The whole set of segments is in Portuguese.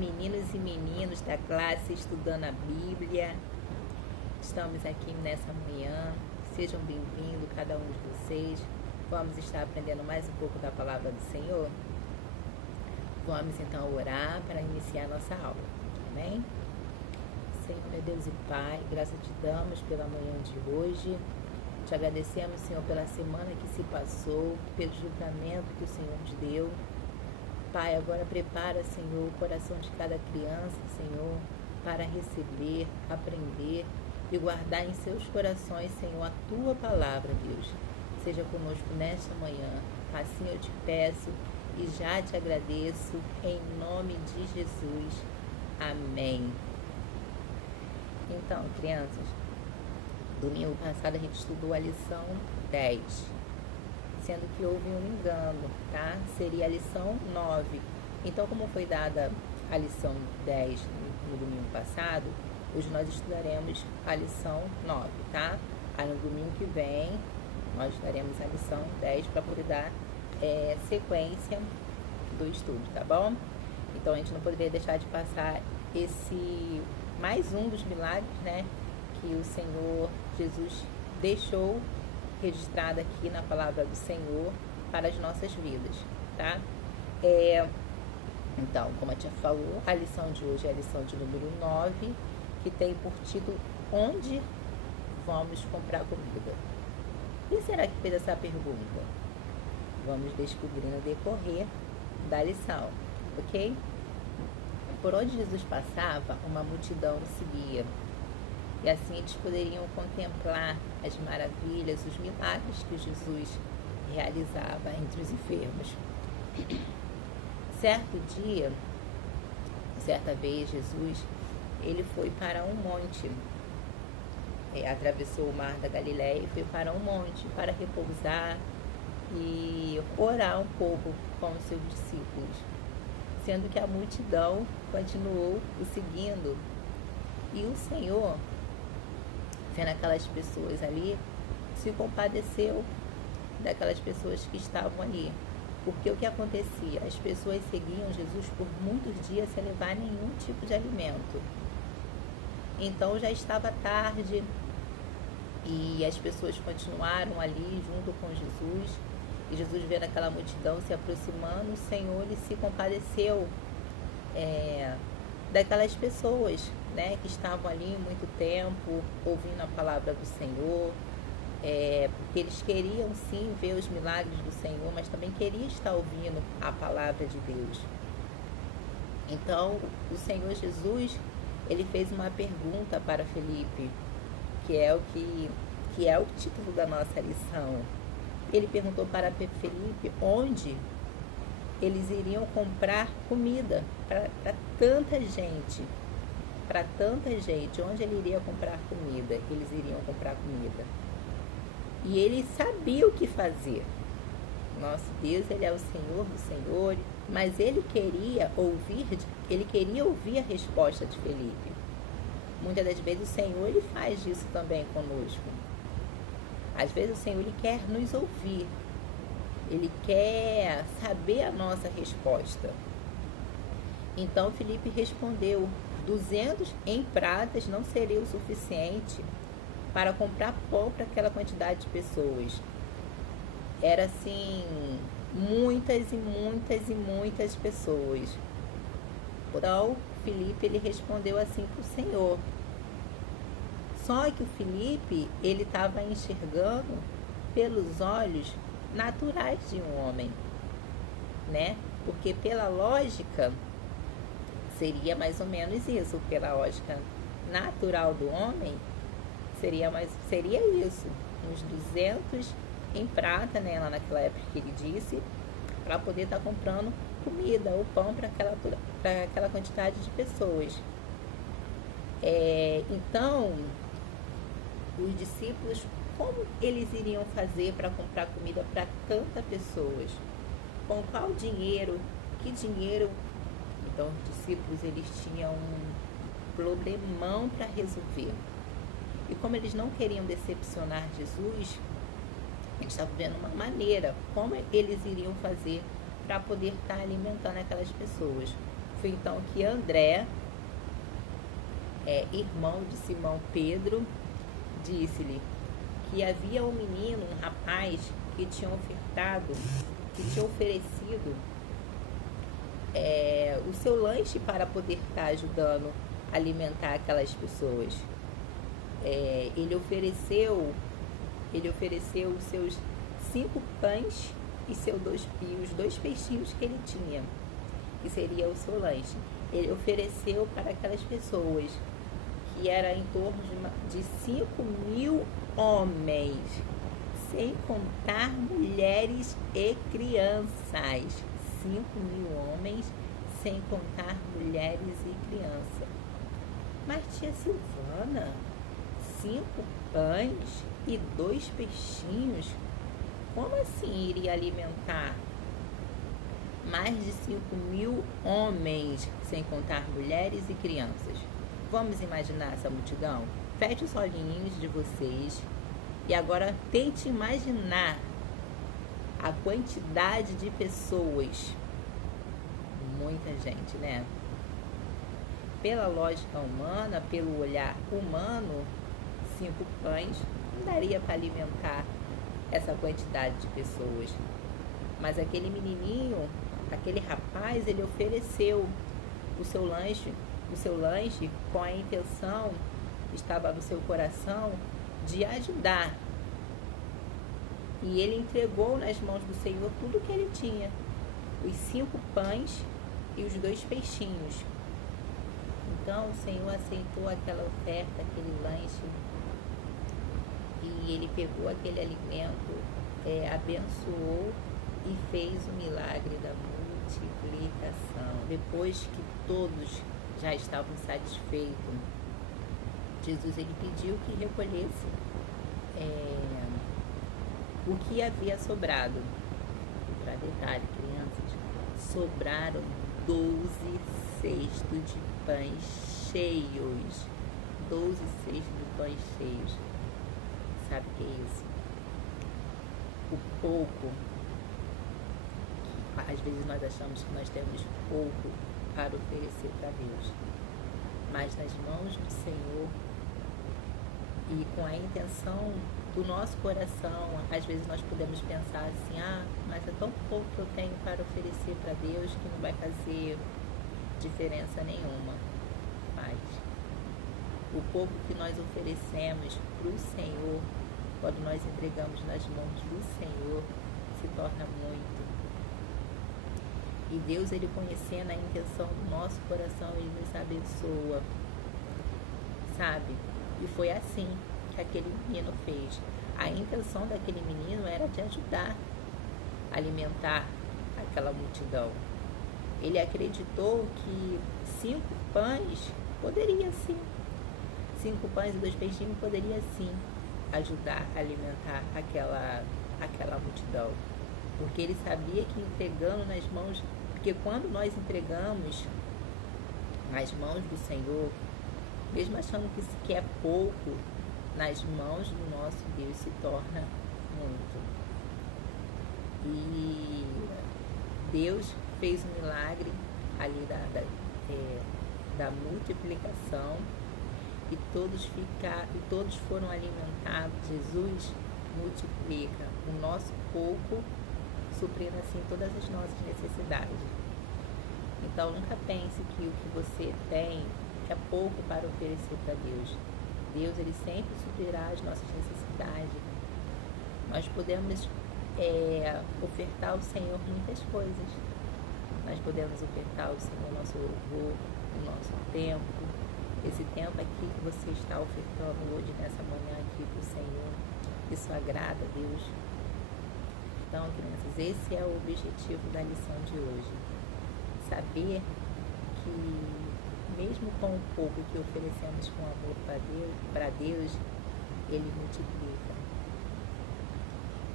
meninos e meninas da classe estudando a Bíblia. Estamos aqui nessa manhã. Sejam bem-vindos, cada um de vocês. Vamos estar aprendendo mais um pouco da palavra do Senhor. Vamos então orar para iniciar nossa aula. Amém? Senhor, meu Deus e Pai, graças te damos pela manhã de hoje. Te agradecemos, Senhor, pela semana que se passou, pelo julgamento que o Senhor nos deu. Pai, agora prepara, Senhor, o coração de cada criança, Senhor, para receber, aprender e guardar em seus corações, Senhor, a Tua palavra, Deus. Seja conosco nesta manhã. Assim eu te peço e já te agradeço, em nome de Jesus. Amém. Então, crianças, domingo passado a gente estudou a lição 10. Sendo que houve um engano, tá? Seria a lição 9. Então, como foi dada a lição 10 no domingo passado, hoje nós estudaremos a lição 9, tá? Aí no domingo que vem, nós estudaremos a lição 10 para poder dar sequência do estudo, tá bom? Então, a gente não poderia deixar de passar esse mais um dos milagres, né? Que o Senhor Jesus deixou registrada aqui na palavra do Senhor para as nossas vidas, tá? Então, como a tia falou, a lição de hoje é a lição de número 9, que tem por título Onde vamos comprar comida? Quem será que fez essa pergunta? Vamos descobrir no decorrer da lição, ok? Por onde Jesus passava, uma multidão o seguia. E assim eles poderiam contemplar as maravilhas, os milagres que Jesus realizava entre os enfermos. Certa vez, Jesus, ele foi para um monte, atravessou o mar da Galileia e foi para um monte para repousar e orar um pouco com os seus discípulos, sendo que a multidão continuou o seguindo. E o Senhor, vendo aquelas pessoas ali, se compadeceu daquelas pessoas que estavam ali. Porque o que acontecia? As pessoas seguiam Jesus por muitos dias sem levar nenhum tipo de alimento. Então já estava tarde e as pessoas continuaram ali junto com Jesus. E Jesus, vendo aquela multidão se aproximando, o Senhor ele se compadeceu daquelas pessoas, né, que estavam ali muito tempo ouvindo a palavra do Senhor, porque eles queriam sim ver os milagres do Senhor, mas também queriam estar ouvindo a palavra de Deus. Então o Senhor Jesus ele fez uma pergunta para Felipe, que é o título da nossa lição. Ele perguntou para Felipe onde eles iriam comprar comida para tanta gente. Para tanta gente, onde ele iria comprar comida? Eles iriam comprar comida. E ele sabia o que fazer. Nosso Deus, ele é o Senhor dos senhores, mas ele queria ouvir a resposta de Felipe. Muitas das vezes o Senhor, ele faz isso também conosco. Às vezes o Senhor, ele quer nos ouvir. Ele quer saber a nossa resposta. Então Felipe respondeu: 200 em pratas não seria o suficiente para comprar pão para aquela quantidade de pessoas. Era assim, muitas e muitas e muitas pessoas. Então Felipe ele respondeu assim para o Senhor. Só que o Felipe ele estava enxergando pelos olhos naturais de um homem, né? Porque pela lógica seria mais ou menos isso, pela lógica natural do homem seria isso, uns 200 em prata, né? Lá naquela época que ele disse, para poder estar comprando comida ou pão para aquela quantidade de pessoas. Então os discípulos, como eles iriam fazer para comprar comida para tantas pessoas? Com qual dinheiro? Que dinheiro? Então, os discípulos, eles tinham um problemão para resolver. E como eles não queriam decepcionar Jesus, eles estavam vendo uma maneira, como eles iriam fazer para poder estar alimentando aquelas pessoas. Foi então que André, irmão de Simão Pedro, disse-lhe que havia um menino, um rapaz, que tinha oferecido o seu lanche para poder estar ajudando a alimentar aquelas pessoas. Ele ofereceu os seus 5 pães e os 2 peixinhos que ele tinha, que seria o seu lanche. Ele ofereceu para aquelas pessoas, que era em torno de 5.000 homens, sem contar mulheres e crianças. 5.000 homens, sem contar mulheres e crianças. Mas tia Silvana, 5 pães e 2 peixinhos, como assim iria alimentar mais de 5.000 homens, sem contar mulheres e crianças? Vamos imaginar essa multidão? Feche os olhinhos de vocês e agora tente imaginar a quantidade de pessoas. Muita gente, né? Pela lógica humana, pelo olhar humano, 5 pães não daria para alimentar essa quantidade de pessoas. Mas aquele menininho, aquele rapaz, ele ofereceu o seu lanche com a intenção, estava no seu coração, de ajudar. E ele entregou nas mãos do Senhor tudo o que ele tinha, os 5 pães e os 2 peixinhos. Então o Senhor aceitou aquela oferta, aquele lanche, e ele pegou aquele alimento, abençoou e fez o milagre da multiplicação. Depois que todos já estavam satisfeitos, Jesus ele pediu que recolhesse o que havia sobrado. Para detalhe, crianças, sobraram 12 cestos de pães cheios. 12 cestos de pães cheios. Sabe o que é isso? O pouco, às vezes nós achamos que nós temos pouco para oferecer para Deus, mas nas mãos do Senhor e com a intenção do nosso coração, às vezes nós podemos pensar assim, mas é tão pouco que eu tenho para oferecer para Deus que não vai fazer diferença nenhuma. Mas o pouco que nós oferecemos para o Senhor, quando nós entregamos nas mãos do Senhor, se torna muito. E Deus, ele conhecendo a intenção do nosso coração, ele nos abençoa, sabe? E foi assim que aquele menino fez. A intenção daquele menino era de ajudar a alimentar aquela multidão. Ele acreditou que 5 pães poderia sim, 5 pães e 2 peixinhos poderia sim ajudar a alimentar aquela multidão. Porque ele sabia que entregando nas mãos, porque quando nós entregamos nas mãos do Senhor, mesmo achando que é pouco, nas mãos do nosso Deus se torna muito. E Deus fez um milagre ali da multiplicação, e todos foram alimentados. Jesus multiplica o nosso pouco, suprindo assim todas as nossas necessidades. Então nunca pense que o que você tem é pouco para oferecer para Deus. Deus, ele sempre suprirá as nossas necessidades. Nós podemos ofertar ao Senhor muitas coisas. Nós podemos ofertar ao Senhor nosso louvor, o nosso tempo. Esse tempo aqui que você está ofertando hoje, nessa manhã aqui para o Senhor, isso agrada a Deus. Então, crianças, esse é o objetivo da lição de hoje. Saber que mesmo com o pouco que oferecemos com amor para Deus, ele multiplica,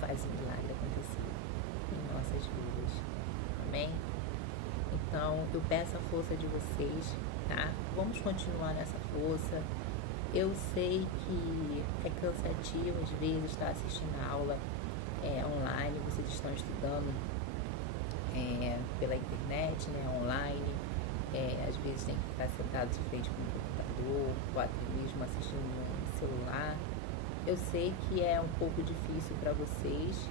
faz o milagre acontecer em nossas vidas. Amém? Então, eu peço a força de vocês, tá? Vamos continuar nessa força. Eu sei que é cansativo, às vezes, estar assistindo a aula online, vocês estão estudando pela internet, né, online. às vezes tem que ficar sentado de frente com o computador, ou até mesmo assistindo no celular. Eu sei que é um pouco difícil para vocês,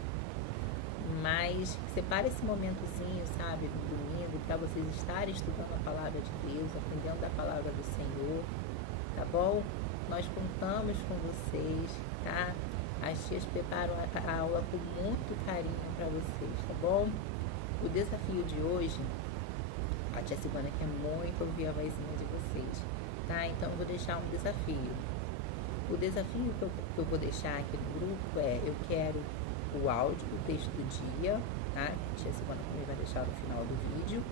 mas separe esse momentozinho, sabe, do domingo, para vocês estarem estudando a palavra de Deus, aprendendo a palavra do Senhor, tá bom? Nós contamos com vocês, tá? As tias preparam a aula com muito carinho para vocês, tá bom? O desafio de hoje, a tia Silvana quer muito ouvir a vozinha de vocês, tá? Então eu vou deixar um desafio. O desafio que eu vou deixar aqui no grupo é: eu quero o áudio do texto do dia, tá? A tia Silvana também vai deixar no final do vídeo.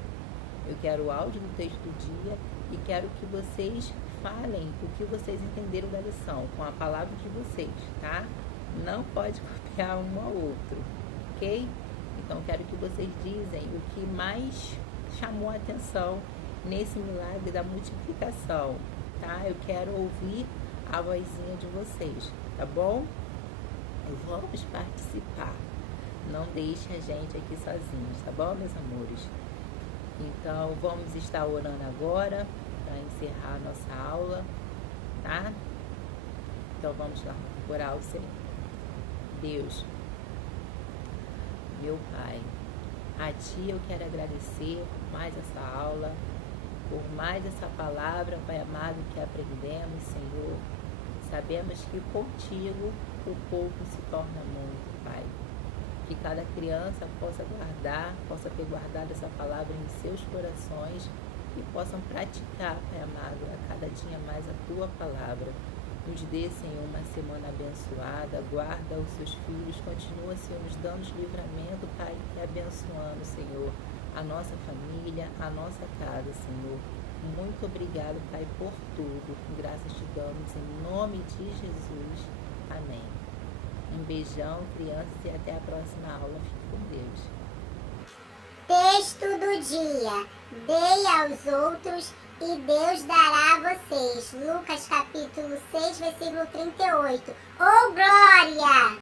Eu quero o áudio do texto do dia e quero que vocês falem o que vocês entenderam da lição, com a palavra de vocês, tá? Não pode copiar um ao outro, ok? Então, quero que vocês dizem o que mais chamou a atenção nesse milagre da multiplicação, tá? Eu quero ouvir a vozinha de vocês, tá bom? Vamos participar. Não deixe a gente aqui sozinhos, tá bom, meus amores? Então, vamos estar orando agora para encerrar a nossa aula, tá? Então, vamos lá, orar ao Senhor. Deus, meu Pai, a Ti eu quero agradecer por mais essa aula, por mais essa palavra, Pai amado, que aprendemos, Senhor. Sabemos que contigo o pouco se torna muito, Pai. Que cada criança possa ter guardado essa palavra em seus corações e possam praticar, Pai amado, a cada dia mais a Tua palavra. Nos dê, Senhor, uma semana abençoada, guarda os seus filhos, continua, Senhor, nos dando livramento, Pai, e abençoando, Senhor, a nossa família, a nossa casa, Senhor. Muito obrigado, Pai, por tudo. Graças te damos em nome de Jesus. Amém. Um beijão, crianças, e até a próxima aula. Fique com Deus. Texto do dia. Dei aos outros e Deus dará a vocês. Lucas capítulo 6, versículo 38. Oh, glória!